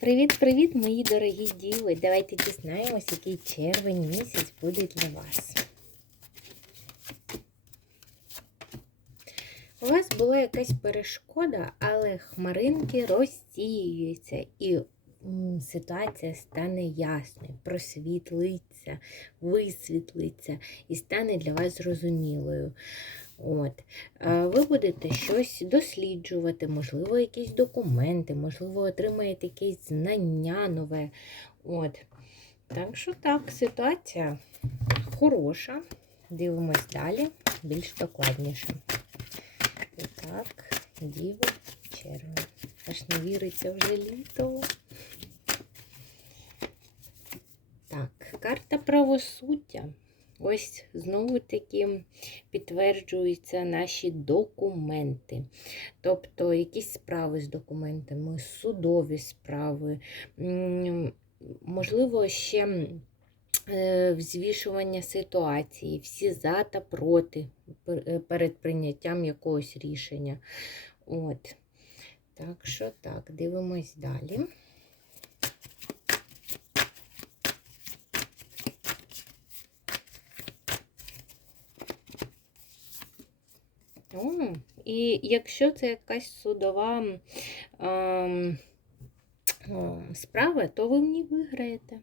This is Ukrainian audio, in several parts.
Привіт-привіт, мої дорогі діви! Давайте дізнаємось, який червень місяць буде для вас. У вас була якась перешкода, але хмаринки розсіюються і ситуація стане ясною, просвітлиться, висвітлиться і стане для вас зрозумілою. От. Е, Ви будете щось досліджувати, можливо, якісь документи, можливо, отримаєте якесь знання нове. От. Так що так, ситуація хороша. Дивимось далі, більш докладніше. І так, діви червень. Аж не віриться вже літо. Так, карта правосуддя. Ось знову таки підтверджуються наші документи. Тобто якісь справи з документами, судові справи, можливо, ще е, взвішування ситуації, всі за та проти е, перед прийняттям якогось рішення. От. Так що так, дивимось далі. І якщо це якась судова ем, справа, то ви в ній виграєте.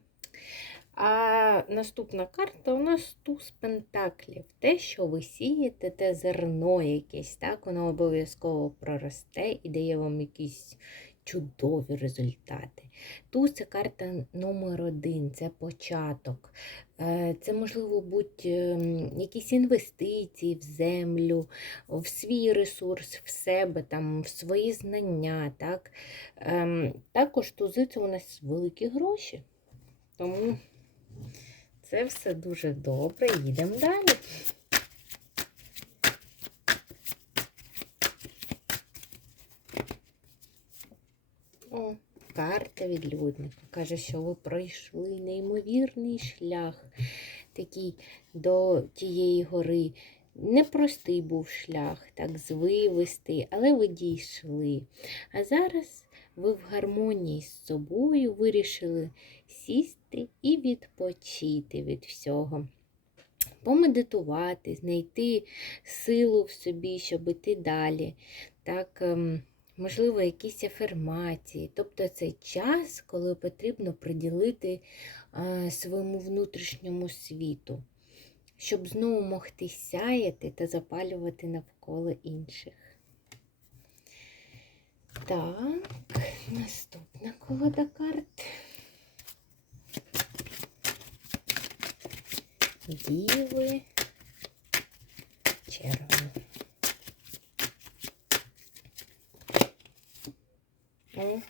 А наступна карта у нас туз пентаклів. Те, що ви сієте, те зерно якесь, так, воно обов'язково проросте і дає вам якісь чудові результати. Туз це карта номер один, це початок. Е, Це можливо бути ем, якісь інвестиції в землю, в свій ресурс, в себе, там, в свої знання. Так? Ем, Також тузи у нас великі гроші. Тому це все дуже добре. Їдемо далі. О, карта відлюдника. Каже, що ви пройшли неймовірний шлях такий до тієї гори. Непростий був шлях, так звивистий, але ви дійшли. А зараз ви в гармонії з собою вирішили сісти і відпочити від всього. Помедитувати, знайти силу в собі, щоб іти далі. Так, ем, можливо, якісь афірмації. Тобто це час, коли потрібно приділити е, своєму внутрішньому світу, щоб знову могти сяяти та запалювати навколо інших. Так, наступна колода карт. Діви. Червень. О,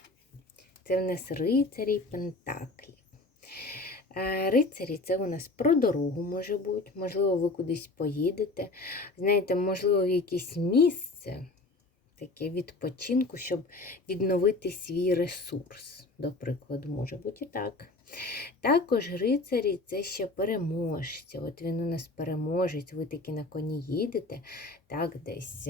Це в нас рицарі Пентаклів. Е, Рицарі це у нас про дорогу може бути, можливо, ви кудись поїдете. Знаєте, можливо, в якесь місце таке відпочинку, щоб відновити свій ресурс. До прикладу, може бути і так. Також рицарі це ще переможці. От він у нас переможець, ви таки на коні їдете, так, десь.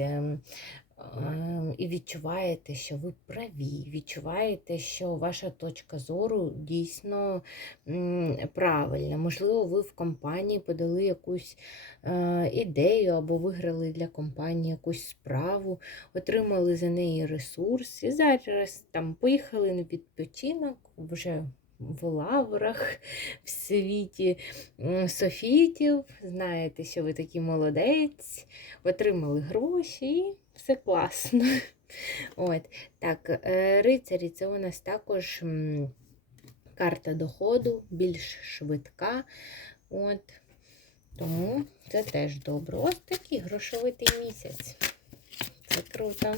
Ем, І відчуваєте, що ви праві, відчуваєте, що ваша точка зору дійсно правильна. Можливо, ви в компанії подали якусь е, ідею або виграли для компанії якусь справу, отримали за неї ресурс і зараз там поїхали на відпочинок вже в лаврах, в світі софітів. Знаєте, що ви такий молодець, отримали гроші і все класно. От, так, е, рицарі це у нас також карта доходу, більш швидка. От, тому це теж добре. Ось такий грошовитий місяць. Це круто.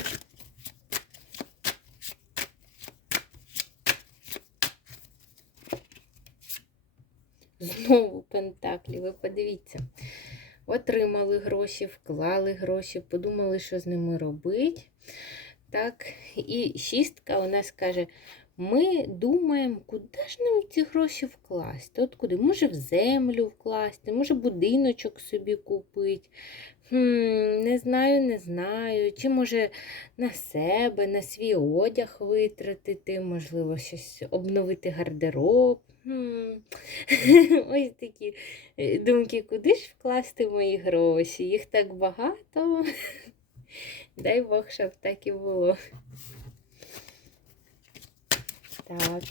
Знову пентаклі, ви подивіться. Отримали гроші, вклали гроші, подумали, що з ними робити. Так, і шістка у нас каже: ми думаємо, куди ж нам ці гроші вкласти? От куди? Може в землю вкласти, може будиночок собі купити. Хм, не знаю, не знаю. Чи може на себе, на свій одяг витратити, можливо, щось обновити гардероб. Ось такі е, думки, куди ж вкласти мої гроші? Їх так багато. Дай Бог, щоб так і було. Так,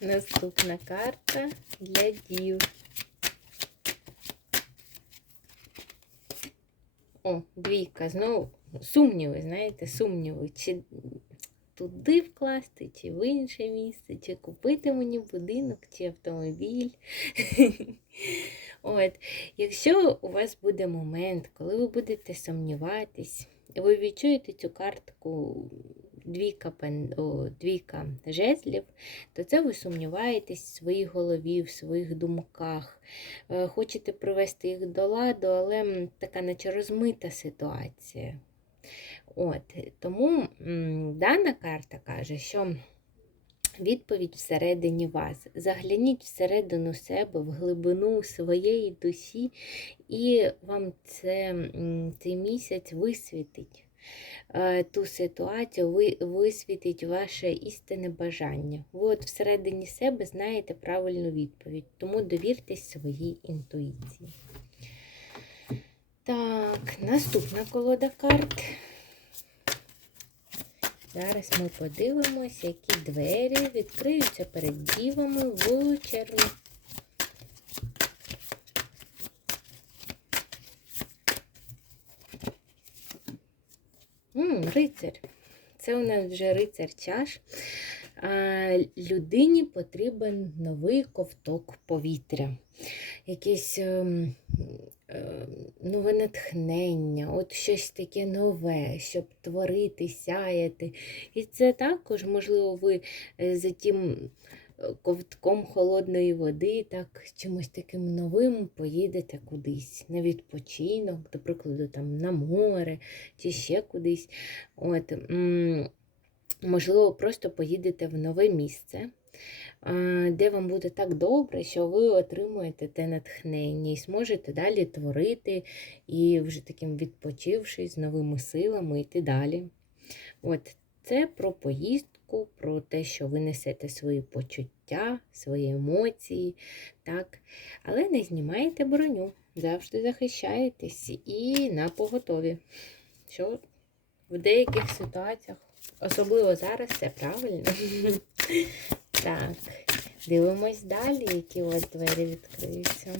наступна карта для дів. О, двійка, знову сумніви, знаєте, сумніви, чи туди вкласти, чи в інше місце, чи купити мені будинок, чи автомобіль. От, якщо у вас буде момент, коли ви будете сумніватись, ви відчуєте цю картку двійка, пен... О, двійка жезлів, то це ви сумніваєтесь в своїй голові, в своїх думках. Е, Хочете привести їх до ладу, але така наче розмита ситуація. От, Тому дана карта каже, що відповідь всередині вас. Загляніть всередину себе, в глибину своєї душі, і вам це, цей місяць висвітить е, ту ситуацію, ви, висвітить ваше істинне бажання. Ви от всередині себе знаєте правильну відповідь, тому довіртесь своїй інтуїції. Так, наступна колода карт. Зараз ми подивимося, які двері відкриються перед дівами в червні. М, рицар. Це у нас вже рицар чаш. Людині потрібен новий ковток повітря. Якесь ем, нове натхнення, от щось таке нове, щоб творити, сяяти. І це також, можливо, ви е, за тим е, ковтком холодної води, так, чимось таким новим поїдете кудись на відпочинок, до прикладу, там, на море чи ще кудись. От, Можливо, просто поїдете в нове місце, де вам буде так добре, що ви отримуєте те натхнення і зможете далі творити і вже таким відпочивши з новими силами йти далі. От це про поїздку, про те, що ви несете свої почуття, свої емоції, так? але не знімаєте броню, завжди захищаєтесь і на поготові. Що в деяких ситуаціях, особливо зараз, це правильно. Так, дивимось далі, які у вас двері відкриються.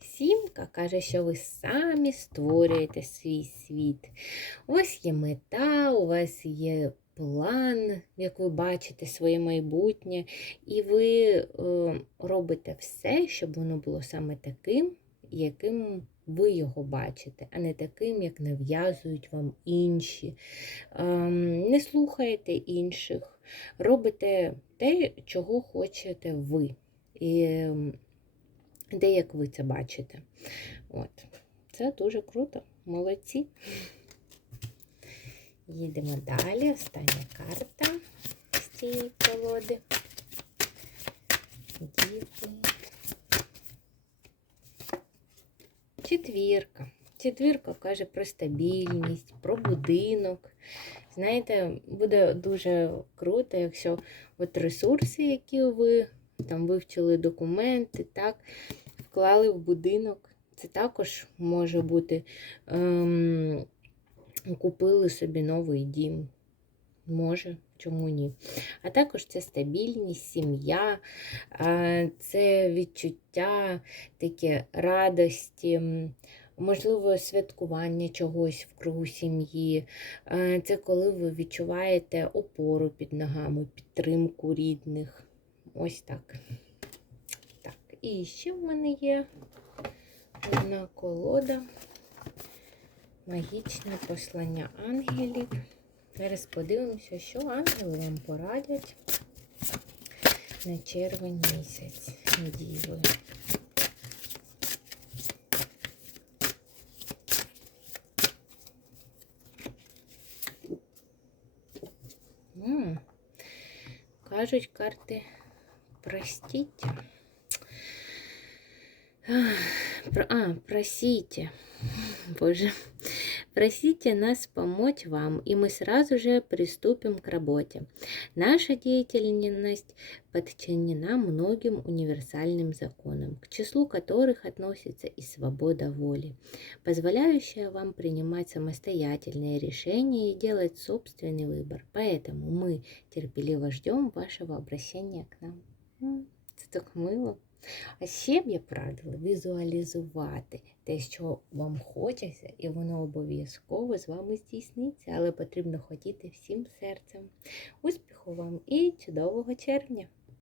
Сімка каже, що ви самі створюєте свій світ. У вас є мета, у вас є план, як ви бачите своє майбутнє, і ви е, робите все, щоб воно було саме таким, яким ви його бачите, а не таким, як нав'язують вам інші. Ем, Не слухайте інших, робите те, чого хочете ви. І ем, де як ви це бачите. От. Це дуже круто. Молодці. Їдемо далі. Остання карта з цієї колоди. Четвірка. Четвірка каже про стабільність, про будинок. Знаєте, буде дуже круто, якщо от ресурси, які ви там вивчили документи, так, вклали в будинок. Це також може бути ем, купили собі новий дім. Може, чому ні. А також це стабільність, сім'я, це відчуття таке радості, можливо, святкування чогось в кругу сім'ї. Це коли ви відчуваєте опору під ногами, підтримку рідних. Ось так. Так, і ще в мене є одна колода. Магічне послання ангелів. Зараз подивимося, що ангели вам порадять на червень місяць діви. Кажуть карти простіть. А, просите. Боже. Просите нас помочь вам, и мы сразу же приступим к работе. Наша деятельность подчинена многим универсальным законам, к числу которых относится и свобода воли, позволяющая вам принимать самостоятельные решения и делать собственный выбор. Поэтому мы терпеливо ждем вашего обращения к нам. Це так мило. А ще б я порадила візуалізувати те, що вам хочеться, і воно обов'язково з вами здійсниться, але потрібно хотіти всім серцем. Успіху вам і чудового червня!